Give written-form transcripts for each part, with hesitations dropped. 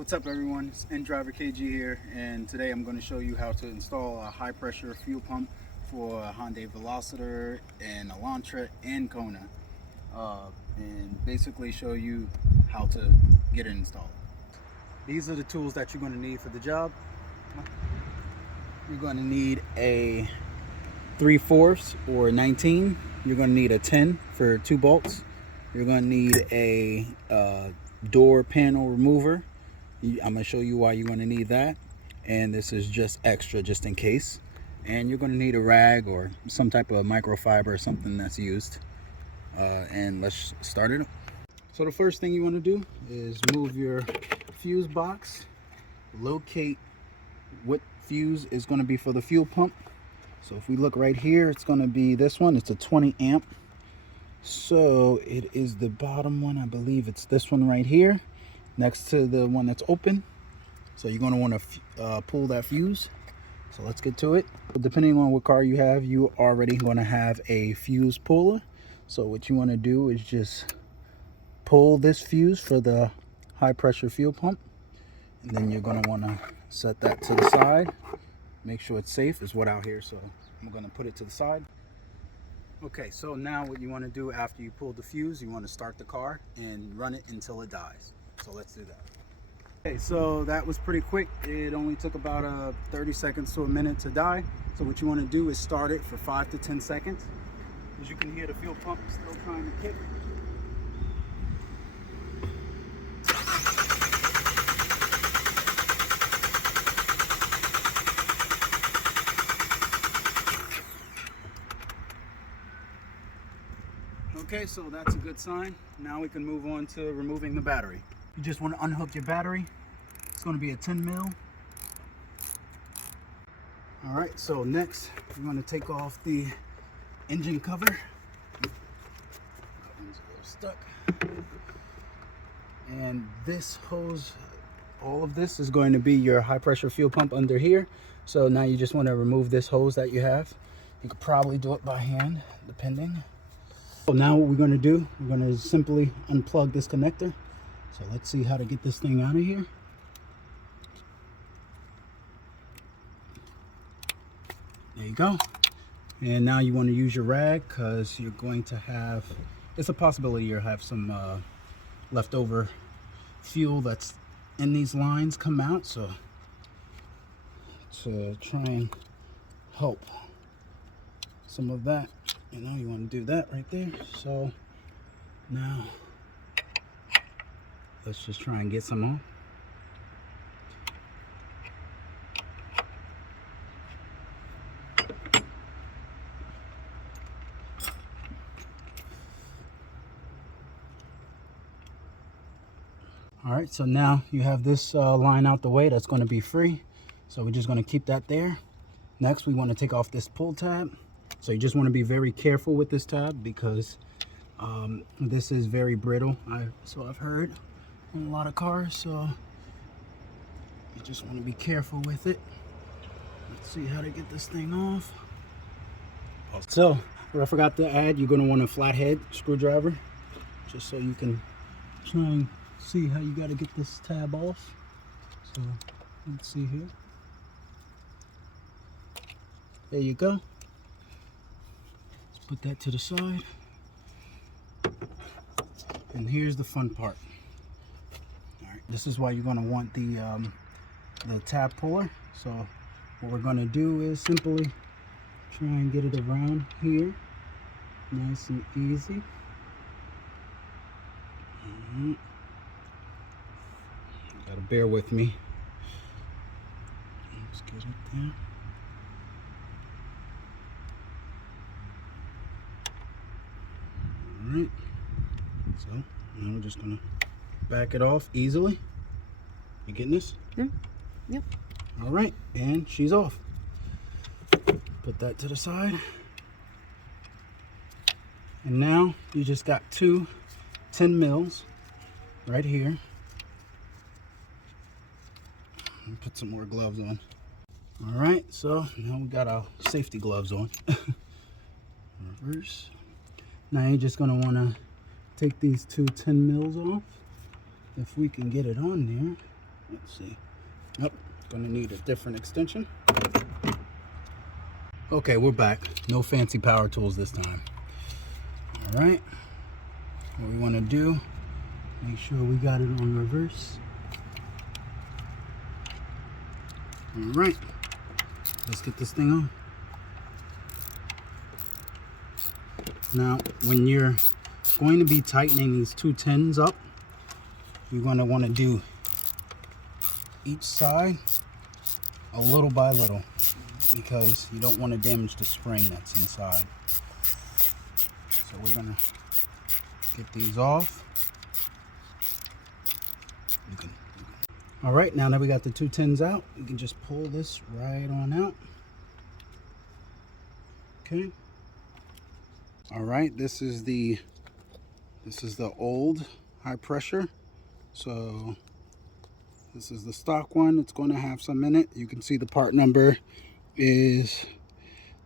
What's up everyone, it's N Driver KG here, and today I'm going to show you how to install a high pressure fuel pump for a Hyundai Veloster and Elantra and Kona, and basically show you how to get it installed. These are the tools that you're going to need for the job. You're going to need a 3/4 or 19. You're going to need a 10 for 2 bolts. You're going to need a door panel remover. I'm going to show you why you're going to need that, and this is just extra just in case. And you're going to need a rag or some type of microfiber or something that's used, and let's start it up. So the first thing you want to do is move your fuse box, locate what fuse is going to be for the fuel pump. So if we look right here, it's going to be this one. It's a 20 amp. So it is the bottom one. I believe it's this one right here, next to the one that's open. So you're going to want to pull that fuse. So let's get to it. Depending on what car you have, you are already going to have a fuse puller. So what you want to do is just pull this fuse for the high pressure fuel pump, and then you're going to want to set that to the side. Make sure it's safe. It's wet out here, so I'm going to put it to the side. Okay, so now what you want to do after you pull the fuse, you want to start the car and run it until it dies. So let's do that. Okay, so that was pretty quick. It only took about 30 seconds to a minute to die. So what you want to do is start it for 5 to 10 seconds. As you can hear, the fuel pump is still trying to kick. Okay, so that's a good sign. Now we can move on to removing the battery. You just want to unhook your battery. It's going to be a 10 mil. All right, so next we're going to take off the engine cover. One's a little stuck. And this hose, all of this is going to be your high pressure fuel pump under here. So now you just want to remove this hose that you have. You could probably do it by hand, depending. So now what we're going to do, we're going to simply unplug this connector. So let's see how to get this thing out of here. There you go. And now you want to use your rag, because you're going to have, it's a possibility you'll have some leftover fuel that's in these lines come out. So to try and help some of that, you know, you want to do that right there. So now let's just try and get some off. All right, so now you have this line out the way that's going to be free. So we're just going to keep that there. Next, we want to take off this pull tab. So you just want to be very careful with this tab, because this is very brittle. I've heard in a lot of cars, so you just want to be careful with it. Let's see how to get this thing off. So what I forgot to add, you're going to want a flathead screwdriver, just so you can try and see how you got to get this tab off. So let's see here. There you go. Let's put that to the side. And here's the fun part. All right, this is why you're going to want the tab puller. So what we're going to do is simply try and get it around here, nice and easy. Gotta bear with me. Let's get it there. All right. So now we're just gonna back it off easily. You getting this? Yeah. Yep. All right, and she's off. Put that to the side. And now you just got 2 10 mils right here. Put some more gloves on. All right, so now we got our safety gloves on. Reverse. Now you're just gonna wanna take these 2 10 mils off. If we can get it on there. Let's see. Yep, gonna need a different extension. Okay, we're back. No fancy power tools this time. All right, what we want to do, make sure we got it on reverse. All right, let's get this thing on. Now, when you're going to be tightening these 2 tins up, you're going to want to do each side a little by little, because you don't want to damage the spring that's inside. So we're going to get these off. All right, now that we got the 2 tins out, you can just pull this right on out. Okay. All right, this is the old high pressure. So this is the stock one. It's going to have some in it. You can see the part number is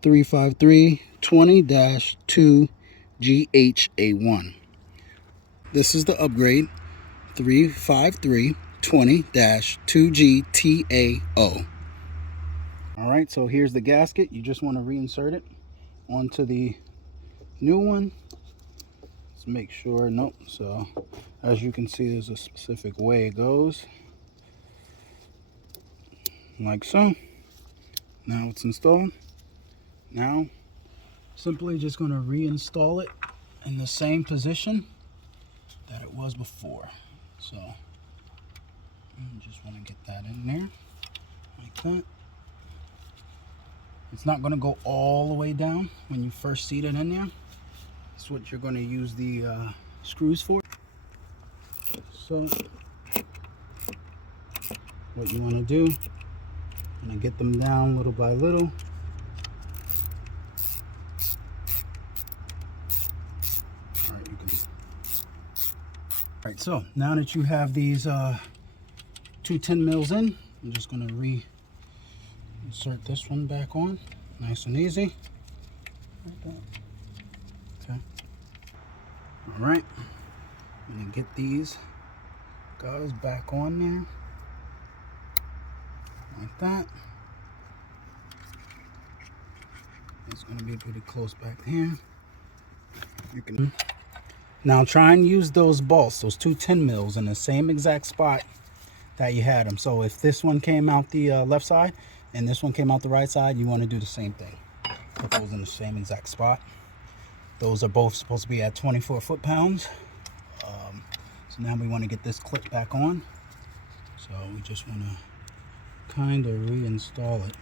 35320-2GHA1. This is the upgrade, 35320-2GTAO. All right, so here's the gasket. You just want to reinsert it onto the new one. Let's make sure. Nope. So as you can see, there's a specific way it goes, like so. Now it's installed. Now simply just going to reinstall it in the same position that it was before. So you just want to get that in there like that. It's not going to go all the way down when you first seat it in there. That's what you're going to use the screws for. So what you want to do, get them down little by little. All right, so now that you have these 2 10 mils in, I'm just going to reinsert this one back on, nice and easy. Okay. All right, I'm going to get these guys back on there, like that. It's going to be pretty close back here. You can now try and use those bolts, those 2 10 mils, in the same exact spot that you had them. So if this one came out the left side and this one came out the right side, you want to do the same thing. Put those in the same exact spot. Those are both supposed to be at 24 foot-pounds. So now we want to get this clip back on. So we just want to kind of reinstall it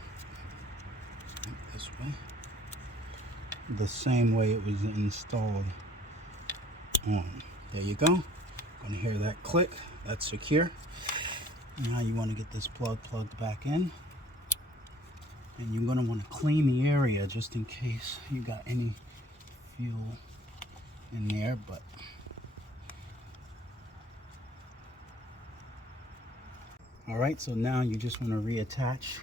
this way, the same way it was installed on. There you go. Gonna hear that click. That's secure. Now you want to get this plugged back in, and you're going to want to clean the area just in case you got any fuel in there. But all right, so now you just want to reattach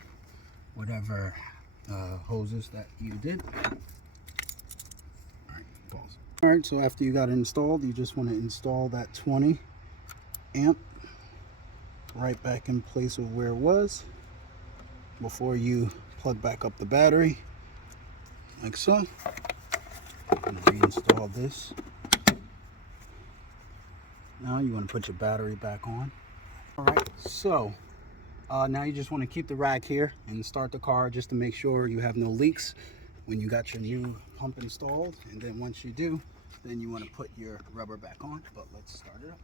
whatever hoses that you did. All right, pause. All right, so after you got it installed, you just want to install that 20 amp right back in place of where it was before you plug back up the battery, like so. I'm going to reinstall this. Now you want to put your battery back on. All right, so now you just want to keep the rack here and start the car just to make sure you have no leaks when you got your new pump installed. And then once you do, then you want to put your rubber back on. But let's start it up.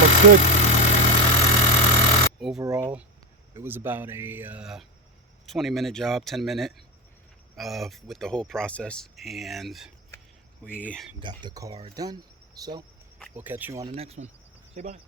Looks good. Overall, it was about a 20-minute job, 10-minute with the whole process, and we got the car done. So we'll catch you on the next one. Say bye.